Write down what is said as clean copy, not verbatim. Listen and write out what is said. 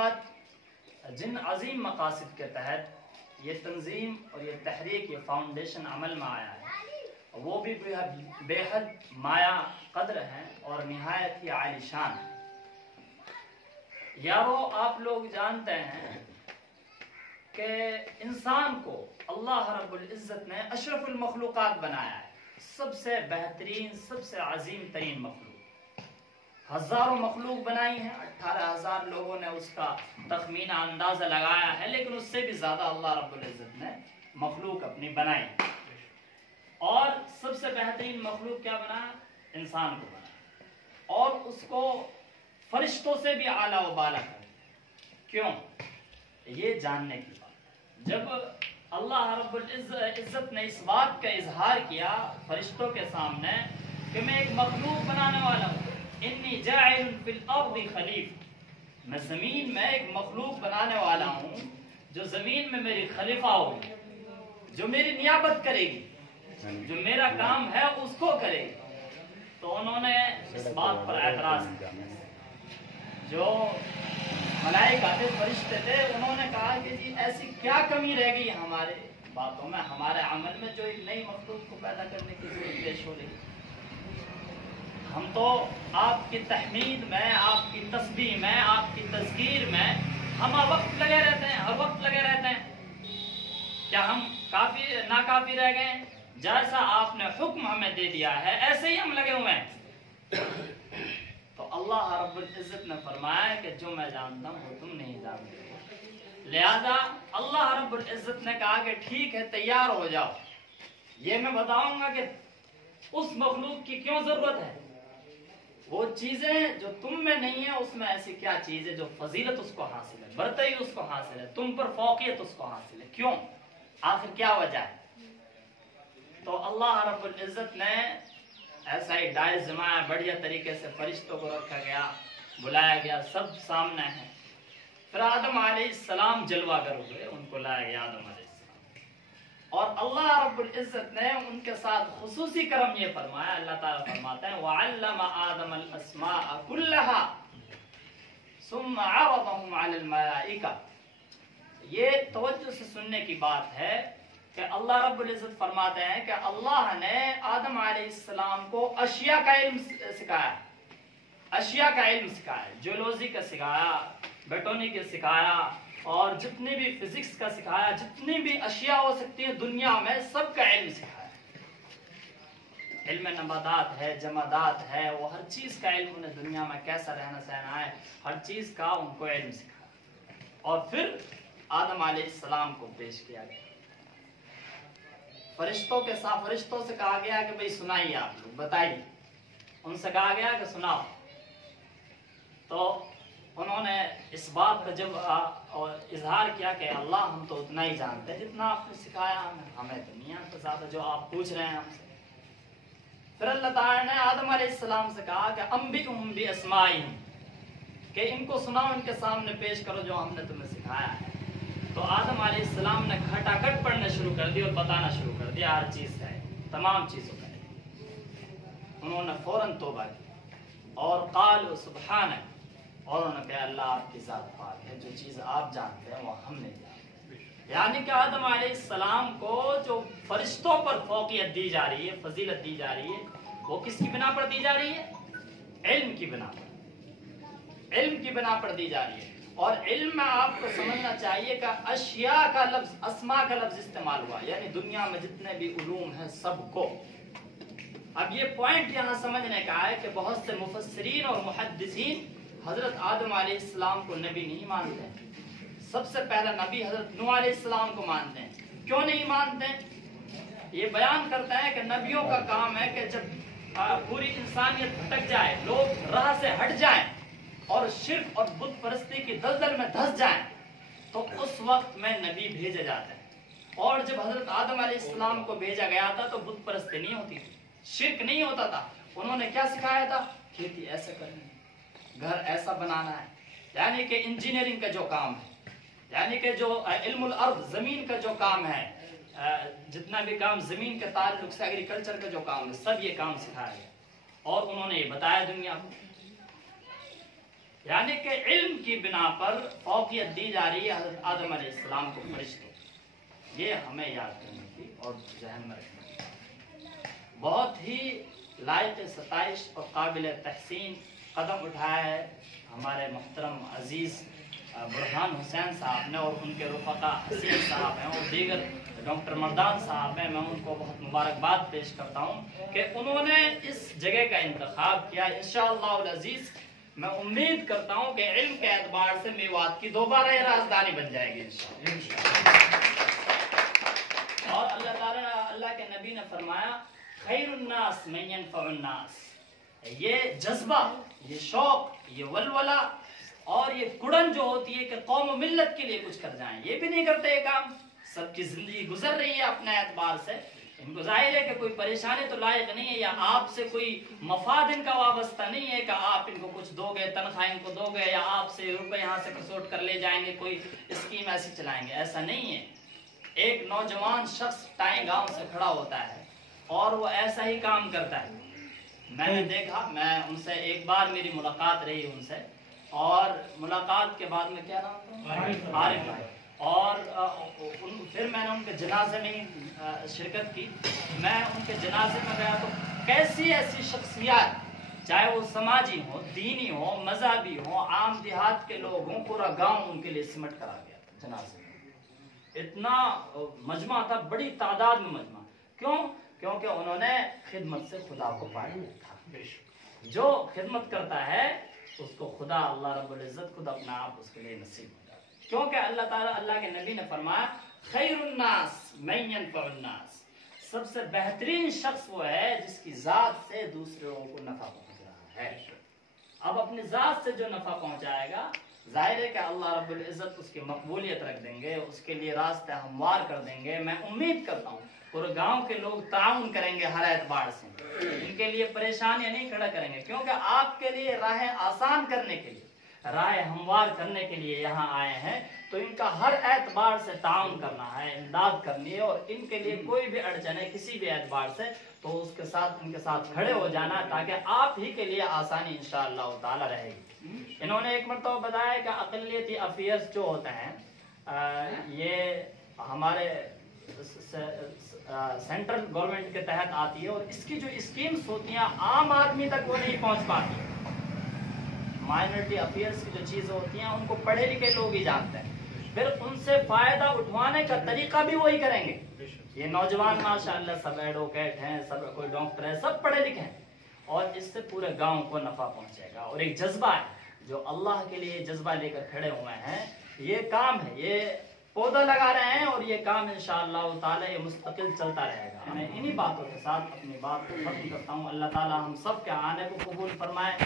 بعد جن عظیم مقاصد کے تحت یہ تنظیم اور یہ تحریک، یہ فاؤنڈیشن عمل میں آیا ہے، وہ بھی بے حد مایہ قدر ہیں اور نہایت ہی عالی شان ہیں۔ یارو، آپ لوگ جانتے ہیں کہ انسان کو اللہ رب العزت نے اشرف المخلوقات بنایا ہے، سب سے بہترین، سب سے عظیم ترین مخلوق۔ ہزاروں مخلوق بنائی ہیں، 18,000 لوگوں نے اس کا تخمینہ اندازہ لگایا ہے، لیکن اس سے بھی زیادہ اللہ رب العزت نے مخلوق اپنی بنائی، اور سب سے بہترین مخلوق کیا بنا؟ انسان کو بنا، اور اس کو فرشتوں سے بھی اعلیٰ و بالا کر دیا۔ کیوں؟ یہ جاننے کی بات، جب اللہ رب العزت نے اس بات کا اظہار کیا فرشتوں کے سامنے کہ میں ایک مخلوق بنانے والا ہوں، انی جاعل فی الارض خلیفہ، میں زمین میں ایک مخلوق بنانے والا ہوں جو زمین میں میری خلیفہ ہوگی، جو میری نیابت کرے گی، جو میرا کام ہے اس کو کرے گی۔ تو انہوں نے اس بات پر اعتراض کیا، جو ملائکہ تھے، فرشتے تھے، انہوں نے کہا کہ جی ایسی کیا کمی رہ گئی ہمارے باتوں میں، ہمارے عمل میں، جو ایک نئی مخلوق کو پیدا کرنے کی ضرورت پیش ہو رہی ہے؟ ہم تو آپ کی تحمید میں، آپ کی تسبیح میں، آپ کی تذکیر میں ہم ہر وقت لگے رہتے ہیں، ہر وقت لگے رہتے ہیں۔ کیا ہم کافی ناکافی رہ گئے ہیں؟ جیسا آپ نے حکم ہمیں دے دیا ہے ایسے ہی ہم لگے ہوئے ہیں۔ تو اللہ رب العزت نے فرمایا کہ جو میں جانتا ہوں وہ تم نہیں جانتے، لہذا اللہ رب العزت نے کہا کہ ٹھیک ہے، تیار ہو جاؤ، یہ میں بتاؤں گا کہ اس مخلوق کی کیوں ضرورت ہے، وہ چیزیں جو تم میں نہیں ہیں اس میں ایسی کیا چیز ہے جو فضیلت اس کو حاصل ہے، برتری اس کو حاصل ہے، تم پر فوقیت اس کو حاصل ہے، کیوں، آخر کیا وجہ ہے؟ تو اللہ رب العزت نے ایسا ہی ڈائز جمایا، بڑھیا طریقے سے فرشتوں کو رکھا گیا، بلایا گیا، سب سامنے ہیں۔ پھر آدم علیہ السلام جلوہ گر ہوئے، ان کو لایا گیا آدم علیہ السلام، اور اللہ رب العزت نے ان کے ساتھ خصوصی کرم یہ فرمایا، اللہ تعالیٰ فرماتے ہیں وَعَلَّمَ آدَمَ الْأَسْمَاءَ كُلَّهَا ثُمَّ عَرَضَهُمْ عَلَى الْمَلَائِكَةِ۔ یہ توجہ سے سننے کی بات ہے کہ اللہ رب العزت فرماتے ہیں کہ اللہ نے آدم علیہ السلام کو اشیاء کا علم سکھایا، اشیاء کا علم سکھایا، جیولوجی کا سکھایا، بیٹونی کا سکھایا، اور جتنی بھی فزکس کا سکھایا، جتنی بھی اشیاء ہو سکتی ہیں دنیا میں سب کا علم سکھایا۔ علم نباتات ہے، جمادات ہے، وہ ہر چیز کا علم انہیں، دنیا میں کیسا رہنا سہنا ہے، ہر چیز کا ان کو علم سکھایا، اور پھر آدم علیہ السلام کو پیش کیا گیا۔ فرشتوں کے ساتھ، فرشتوں سے کہا گیا کہ بھئی سنائیے، آپ لوگ بتائیے، ان سے کہا گیا کہ سناؤ۔ تو انہوں نے اس بات کا جب اظہار کیا کہ اللہ ہم تو اتنا ہی جانتے ہیں جتنا آپ نے سکھایا ہمیں تو نہیں آتا زیادہ جو آپ پوچھ رہے ہیں ہم سے۔ پھر اللہ تعالیٰ نے آدم علیہ السلام سے کہا کہ انبئہم باسمائہم، کہ ان کو سناؤ، ان کے سامنے پیش کرو جو ہم نے تمہیں سکھایا ہے۔ تو آدم علیہ السلام نے کھٹاکھٹ پڑھنا شروع کر دیا اور بتانا شروع کر دیا ہر چیز کا ہے، تمام چیزوں کا ہے۔ انہوں نے فوراً توبہ کی اور قالوا سبحانک، اور انہوں نے کہا اللہ آپ کی ذات پاک ہے، جو چیز آپ جانتے ہیں وہ ہم نہیں جانتے۔ یعنی کہ آدم علیہ السلام کو جو فرشتوں پر فوقیت دی جا رہی ہے، فضیلت دی جا رہی ہے، وہ کس کی بنا پر دی جا رہی ہے؟ علم کی بنا پر، علم کی بنا پر دی جا رہی ہے۔ اور علم میں آپ کو سمجھنا چاہیے کہ اشیاء کا لفظ، اسماء کا لفظ استعمال ہوا، یعنی دنیا میں جتنے بھی علوم ہیں سب کو۔ اب یہ پوائنٹ یہاں سمجھنے کا ہے کہ بہت سے مفسرین اور محدثین حضرت آدم علیہ السلام کو نبی نہیں مانتے ہیں، سب سے پہلا نبی حضرت نوح علیہ السلام کو مانتے ہیں۔ کیوں نہیں مانتے ہیں؟ یہ بیان کرتا ہے کہ نبیوں کا کام ہے کہ جب پوری انسانیت بھٹک جائے، لوگ راہ سے ہٹ جائیں اور شرک اور بت پرستی کی دلدل میں دھس جائیں، تو اس وقت میں نبی بھیجے جاتے ہیں۔ اور جب حضرت آدم علیہ السلام کو بھیجا گیا تھا تو بت پرستی نہیں ہوتی تھی، شرک نہیں ہوتا تھا۔ انہوں نے کیا سکھایا تھا؟ کھیتی ایسے کرنی ہے، گھر ایسا بنانا ہے، یعنی کہ انجینئرنگ کا جو کام ہے، یعنی کہ جو علم الارض، زمین کا جو کام ہے، جتنا بھی کام زمین کے تعلق سے ایگریکلچر کا جو کام ہے، سب یہ کام سکھایا گیا، اور انہوں نے یہ بتایا دنیا کو۔ یعنی کہ علم کی بنا پر فوقیت دی جا رہی ہے حضرت آدم علیہ السلام کو فرشتوں. یہ ہمیں یاد کرنی تھی اور ذہن میں رکھنی تھی. بہت ہی لائق ستائش اور قابل تحسین قدم اٹھایا ہے ہمارے محترم عزیز برہان حسین صاحب نے، اور ان کے رفقا حسین صاحب ہیں اور دیگر ڈاکٹر مردان صاحب ہیں. میں ان کو بہت مبارکباد پیش کرتا ہوں کہ انہوں نے اس جگہ کا انتخاب کیا. انشاءاللہ العزیز میں امید کرتا ہوں کہ علم کے اعتبار سے میوات کی دوبارہ یہ راجدھانی بن جائے گی انشاءاللہ. اور اللہ تعالیٰ اللہ کے نبی نے فرمایا خیر الناس من ينفع الناس. یہ جذبہ، یہ شوق، یہ ولولہ اور یہ کڑن جو ہوتی ہے کہ قوم و ملت کے لیے کچھ کر جائیں، یہ بھی نہیں کرتے یہ کام. سب کی زندگی گزر رہی ہے اپنے اعتبار سے، ان کو ظاہر ہے کہ کوئی پریشانی تو لائق نہیں ہے، یا آپ سے کوئی مفاد ان کا وابستہ نہیں ہے کہ آپ ان کو کچھ دو گے، تنخواہ ان کو دو گے، یا آپ سے روپے یہاں سے کسوٹ کر لے جائیں گے، کوئی اسکیم ایسی چلائیں گے. ایسا نہیں ہے. ایک نوجوان شخص ٹائیں گاؤں سے کھڑا ہوتا ہے اور وہ ایسا ہی کام کرتا ہے. میں نے دیکھا، میں ان سے ایک بار میری ملاقات رہی ان سے، اور ملاقات کے بعد میں کیا نام عارف بھائی، اور پھر میں نے ان کے جنازے میں شرکت کی. میں ان کے جنازے میں گیا تو کیسی ایسی شخصیات، چاہے وہ سماجی ہو، دینی ہو، مذہبی ہو، عام دیہات کے لوگ ہوں، پورا گاؤں ان کے لیے سمٹ کر آ گیا جنازے میں. اتنا مجمع تھا، بڑی تعداد میں مجمع. کیوں؟ کیونکہ انہوں نے خدمت سے خدا کو پا لیا. جو خدمت کرتا ہے اس کو خدا اللہ رب العزت خود اپنا آپ اس کے لیے نصیب ہو جاتا ہے. کیونکہ اللہ تعالیٰ، اللہ کے نبی نے فرمایا خیر الناس من ينفع الناس. سب سے بہترین شخص وہ ہے جس کی ذات سے دوسروں کو نفع پہنچ رہا ہے. اب اپنی ذات سے جو نفع پہنچائے گا، ظاہر ہے کہ اللہ رب العزت اس کی مقبولیت رکھ دیں گے، اس کے لیے راستے ہموار کر دیں گے. میں امید کرتا ہوں پورے گاؤں کے لوگ تعاون کریں گے ہر اعتبار سے، ان کے لیے پریشانیاں نہیں کھڑا کریں گے، کیونکہ آپ کے لیے راہیں آسان کرنے کے لیے، راہ ہموار کرنے کے لیے یہاں آئے ہیں. تو ان کا ہر اعتبار سے تعاون کرنا ہے، امداد کرنی ہے، اور ان کے لیے کوئی بھی اڑچن ہے کسی بھی اعتبار سے تو اس کے ساتھ ان کے ساتھ کھڑے ہو جانا، تاکہ آپ ہی کے لیے آسانی انشاءاللہ تعالی رہے گی. انہوں نے ایک مرتبہ بتایا کہ اقلیتی افیئرس جو ہوتے ہیں یہ ہمارے سینٹرل گورنمنٹ کے تحت آتی ہے، اور اس کی جو اسکیمز ہوتی ہیں عام آدمی تک وہ نہیں پہنچ پاتی. مائنورٹی افیئرس کی جو چیزیں ہوتی ہیں ان کو پڑھے لکھے لوگ ہی جانتے ہیں، پھر ان سے فائدہ اٹھوانے کا طریقہ بھی وہی کریں گے. یہ نوجوان ماشاءاللہ سب ایڈوکیٹ ہیں، سب کوئی ڈاکٹر ہے، سب پڑھے لکھے ہیں، اور اس سے پورے گاؤں کو نفع پہنچے گا. اور ایک جذبہ ہے جو اللہ کے لیے جذبہ لے کر کھڑے ہوئے ہیں. یہ کام ہے، یہ پودا لگا رہے ہیں، اور یہ کام انشاءاللہ تعالی یہ مستقل چلتا رہے گا. میں انہی باتوں کے ساتھ اپنی بات کو ختم کرتا ہوں. اللہ تعالی ہم سب کے آنے کو قبول فرمائے.